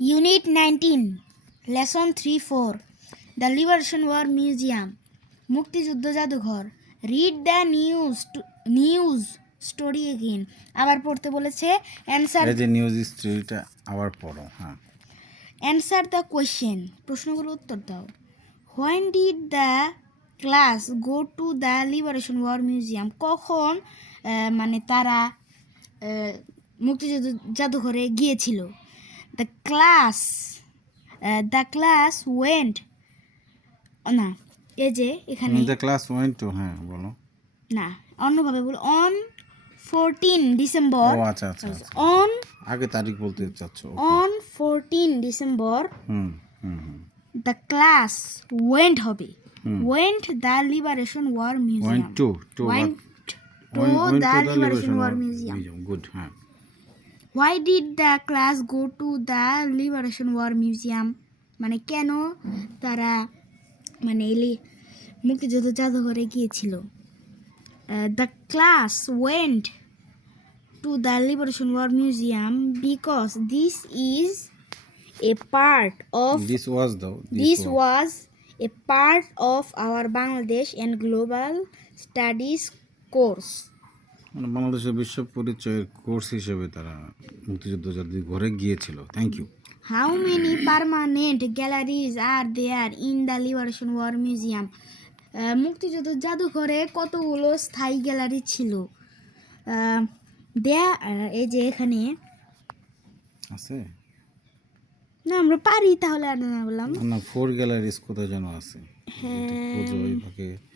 Unit nineteen lesson three four the liberation war museum মুক্তিযুদ্ধ জাদুঘর read the news news story again আবার পড়তে বলেছে অ্যান্সার এই যে নিউজ স্টোরিটা আবার পড়ো হ্যাঁ। অ্যান্সার দ্য কোয়েশ্চেন প্রশ্নগুলো উত্তর দাও। When did the class go to the liberation war museum কখন মানে তারা মুক্তিযুদ্ধ জাদুঘরে গিয়েছিল? The class the class went না এই যে এখানে দ্য ক্লাস টু হ্যাঁ বলো। না অন্যভাবে বল। অন ফোরটিন ডিসেম্বর ও আচ্ছা আচ্ছা আচ্ছা। অন আগে তারিখ বলতে চাচ্ছ on fourteen December hmm hmm the class went হবে। Went the liberation war museum to to went to the liberation war museum good হ্যাঁ। Why did the class go to the liberation war museum মানে কেন তারা মানে এলি মুক্তিযুদ্ধ জাদুঘরে গিয়েছিল? The class went to the liberation war museum because this is a part of this was দাও This was a part of our Bangladesh and Global Studies course. মানে বাংলাদেশের বিশ্ব পরিচয়ের কোর্স হিসেবে তারা মুক্তিযুদ্ধ জাদুঘরে গিয়েছিল। Thank you how many permanent galleries are in the Liberation War Museum? Ah, মুক্তিযুদ্ধ জাদুঘরে কতগুলো স্থায়ী গ্যালারি ছিল? দেয়া এই যে এখানে। আছে? না আমরা পারি তাহলে আর না বললাম। না ফোর গ্যালারিজ কোথায় যেন আছে? হ্যাঁ।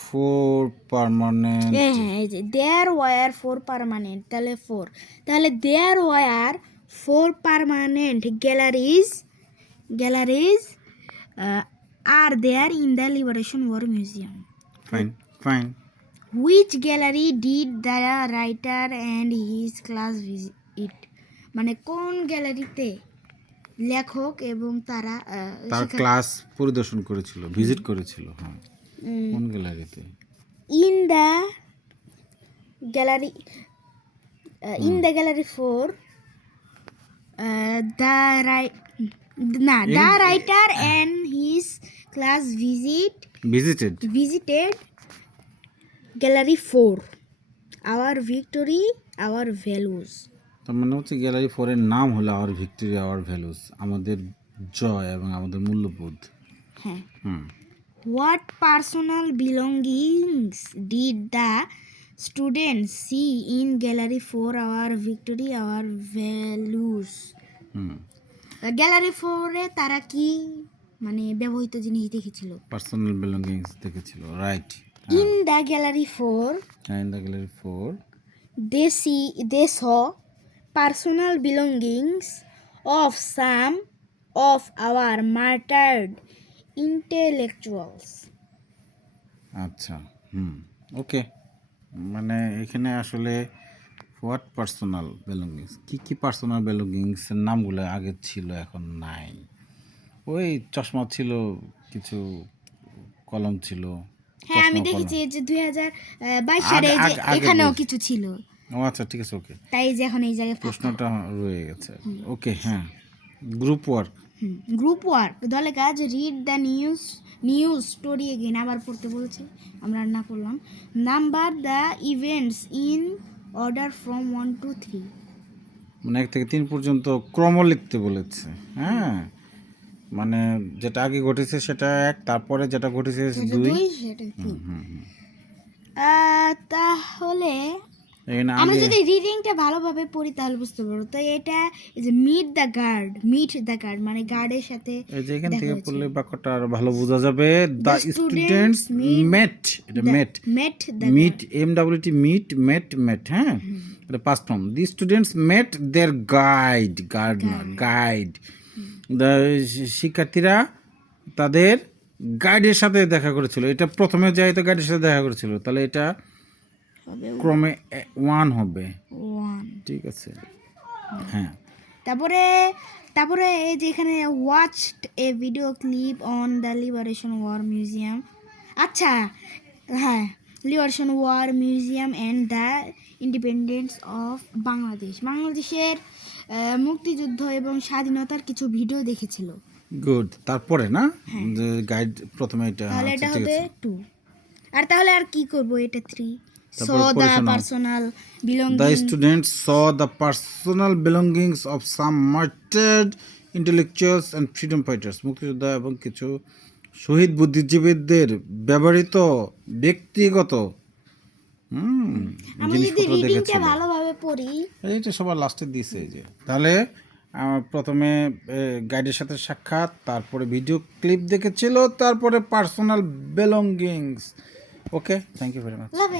ফোর পার্মানেন্ট হ্যাঁ হ্যাঁ এই যে দেয়ার ওয়ার ফোর পারমানেন্ট তাহলে ফোর তাহলে there were four permanent galleries galleries are there in the liberation war museum fine fine which gallery did the writer and his class visit মানে কোন গ্যালারিতে লেখক এবং তারা তার ক্লাস পরিদর্শন করেছিল ভিজিট করেছিল হ্যাঁ। কোন গ্যালারিতে? In the gallery in the gallery four the রাই না the writer and his class visit visited? Visited gallery four our victory our values. তার মানে হচ্ছে গ্যালারি ফোরের নাম হলো আওয়ার ভিক্টোরি আওয়ার ভ্যালুস আমাদের জয় এবং আমাদের মূল্যবোধ। হ্যাঁ। Hmm. What personal belongings did the students see in gallery 4 our victory our values? Hmm. Gallery ফোরে তারা কি মানে ব্যবহৃত জিনিস দেখেছিল? পার্সোনাল বিলঙ্গিংস দেখেছিল right in the gallery four in the gallery four they see they saw personal belongings of some of our martyred intellectuals আচ্ছা হুম okay. মানে এখানে আসলে হোয়াট পার্সোনাল বেলুঙ্গিংস কী কী পার্সোনাল বেলুঙ্গিংসের নামগুলো আগে ছিল এখন নাই। ওই চশমা ছিল কিছু কলম ছিল হ্যাঁ আমি দেখেছি যে দুই হাজার বাইশ সালে এখানেও কিছু ছিল। ও আচ্ছা ঠিক আছে ওকে তাই যে এখন এই জায়গায় প্রশ্নটা রয়ে গেছে। ওকে হ্যাঁ। গ্রুপ ওয়ার্ক গ্রুপ ওয়ার্ক দলে কাজ read the news news story again আবার পড়তে বলেছে। আমরা না পড়লাম। Number the events in order from one two three মানে এক থেকে তিন পর্যন্ত ক্রম লিখতে বলেছে হ্যাঁ। মানে যেটা আগে ঘটেছে সেটা এক তারপরে যেটা ঘটেছে দুই। তাহলে আমরা যদি রিডিংটা ভালোভাবে পড়ি তাহলে বুঝতে পারব। তো এটা এই যে meet the guard meet the guard মানে গার্ডের সাথে এই যে এখান থেকে পড়লে বাক্যটা আরও ভালো বোঝা যাবে। দ্য স্টুডেন্টস মেট এটা met met meet M W T meet met met হ্যাঁ? এটা past form the students met their guide guard guide শিক্ষার্থীরা তাদের গাইডের সাথে দেখা করেছিল। এটা প্রথমে যাই তো গাইডের সাথে দেখা করেছিল। তাহলে এটা হবে ক্রমে ওয়ান হবে। ওয়ান ঠিক আছে। হ্যাঁ। তারপরে তারপরে এই যে এখানে watched a video clip on the liberation war museum আচ্ছা হ্যাঁ liberation war museum and the independence of Bangladesh বাংলাদেশের মুক্তিযুদ্ধ এবং স্বাধীনতার কিছু ভিডিও দেখেছিল। গুড তারপরে না? গাইড প্রথমে এটা হ্যাঁ। তাহলে এটা হবে টু আর তাহলে আর কি করব এটা থ্রি তারপর দা পড়াশোনা। Personal belong The students saw the personal belongings of some martyred intellectuals and freedom fighters. মুক্তিযোদ্ধা এবং কিছু শহীদ বুদ্ধিজীবীদের ব্যবহৃত ব্যক্তিগত জিনিসপত্র এইটা সবার লাস্টে এই যে তাহলে প্রথমে গাইডের সাথে সাক্ষাৎ তারপরে ভিডিও ক্লিপ দেখেছিল তারপরে personal belongings okay thank you very much love